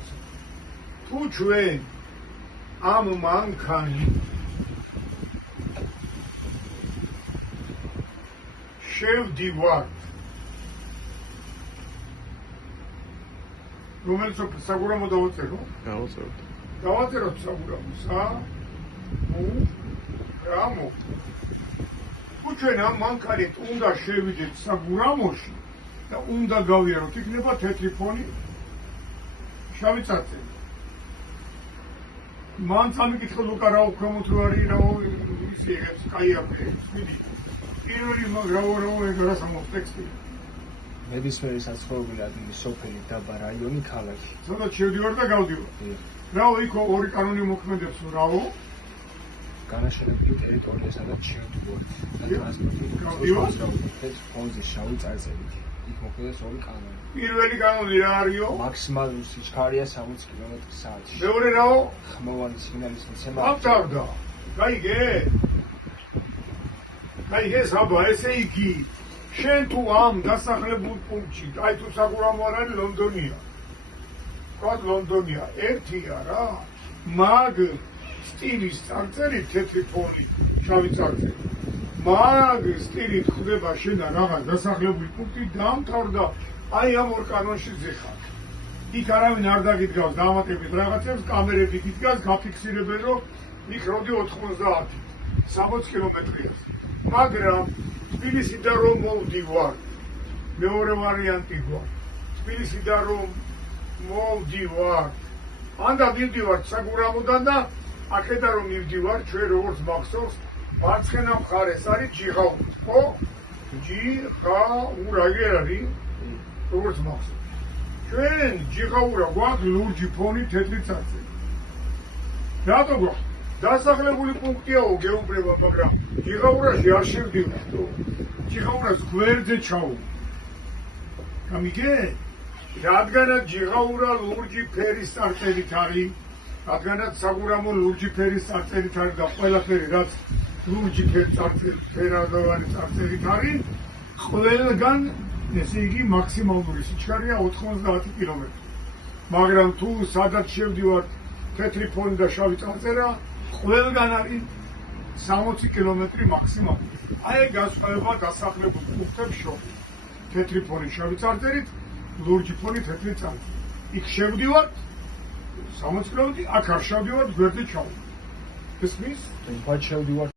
მოგესალმებით. თუ ჩვენ ამ მანქანი შევდივართ, რომელიც საგურამო დავაწერო? დავაწეროთ საგურამოს, რამო. თუ ჩვენ ამ მანქანით უნდა შევიდეთ საგურამოში და უნდა გავიაროთ, იქნება თეთრი ფონი, შავი წარწერა. მან სამიკითხო ლუკა რა უქრომოთ რო არის, რა ისე იღებს კაიაფე, მიდი. პირველი რა ეგარასამო ტექსტი. ნებისმიერი საცხოვრებელი ადგილი, სოფელი, დაბა, რაიონი, ქალაქი. სადაც შევდივარ და გავდივარ. რაო, იქ ორი კანონი მოქმედებს, რაო? განაშენებული ტერიტორია, სადაც შევდივართ და ტრანსპორტი ფონზე შავი წარწერით. იქ მოქმედებს ორი კანონი. პირველი კანონი რა არისო? მაქსიმალური სიჩქარეა 60 კმ/სთ. მეორე რაო? ხმოვანი სიგნალის მიცემა. ავტარდა. გაიგე, საბა, ესე იგი, შენ თუ ამ დასახლებულ პუნქტში, აი თუ საგურამო არ არის, ლონდონია. თქვათ ლონდონია, ერთია რა. მაგ სტილის წარწერით თეთრი ფონი, შავი წარწერით. მაგ სტილით ხდება შენ რაღაც დასახლებული პუნქტი დაამთავრდა აი ამ ორ კანონში ზეხარ. იქ არავინ არ დაგიდგავს დამატებით რაღაცებს, კამერები გიდგას, გაფიქსირებენ რომ იქ როდი 90, 60 კილომეტრია. მაგრამ თბილისიდან რომ მოვდივარ, მეორე ვარიანტი გვაქვს. თბილისიდან რომ მოვდივარ, ანდა მივდივარ საგურამოდან და აქედან რომ მივდივარ, ჩვენ როგორც მახსოვს, მარცხენა მხარეს არის ჯიღაური, ხო? ჯიღაურა ეგ არის, როგორც მახსოვს. ჩვენ ჯიღაურა გვაქვს ლურჯი ფონი, თეთრი წარწერა. რატო გვაქვს? დასახლებული პუნქტიაო გეუბნება, მაგრამ ჯიღაურაში არ შევდივართ. ჯიღაურას გვერდზე ჩავუვარ. გამიგე? რადგანაც ჯიღაურა ლურჯი ფერის წარწერით არის, რადგანაც საგურამო ლურჯი ფერის წარწერით არის და ყველაფერი რაც ლურჯი ფერადოვანი წარწერით არის, ყველგან ესე იგი მაქსიმალური სიჩქარეა 90 კილომეტრი. მაგრამ თუ სადაც შევდივართ თეთრი ფონი და შავი წარწერა, ყველგან არის 60 კილომეტრი მაქსიმალური. აი განსხვავება დასახლებულ პუნქტებს შორის. თეთრი ფონი შავი წარწერით, ლურჯი ფონი თეთრი წარწერით. იქ შევდივართ 60 კილომეტრი, აქ არ შევდივართ, გვერდზე ჩავუვართ. ესმის? ბაჩ შევდივართ